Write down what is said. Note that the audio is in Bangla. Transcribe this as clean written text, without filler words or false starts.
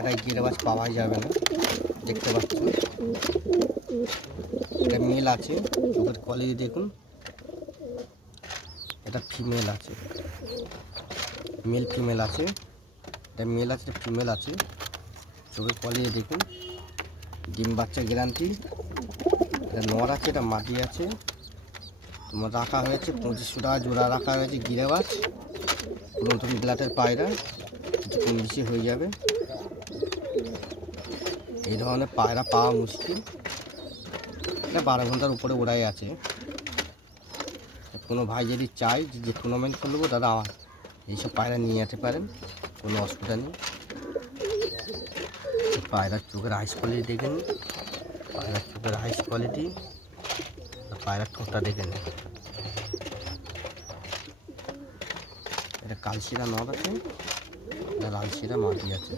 এটা গিরিবাজ পাওয়াই যাবে না, দেখতে পাচ্ছ এটা মেল আছে, চোখের কোয়ালিটি দেখুন। এটা ফিমেল আছে, মেল ফিমেল আছে, এটা মেল আছে, এটা ফিমেল আছে, চোখের কোয়ালিটি দেখুন। ডিম বাচ্চা গ্যারান্টি। এটা নর আছে, এটা মাটি আছে। তোমার রাখা হয়েছে 2500 টাকা জোড়া রাখা হয়েছে গিরিবাজ। নতুন ব্লাটের পায়রা, কিছু কম বেশি হয়ে যাবে। এই ধরনের পায়রা পাওয়া মুশকিল, এটা 12 ঘন্টার উপরে ওড়াই আছে। কোনো ভাই যদি চাই যে টুর্নামেন্ট করবো, দাদা আমার এইসব পায়রা নিয়ে যেতে পারেন, কোনো অসুবিধা নেই। পায়রার চোখের আইস কোয়ালিটি দেখে নিন, পায়রার চোখের আইস কোয়ালিটি, পায়রার ঠোঁটটা দেখে নিন। এটা কালশিরা নর আছে, এটা লালশিরা মাটি আছে।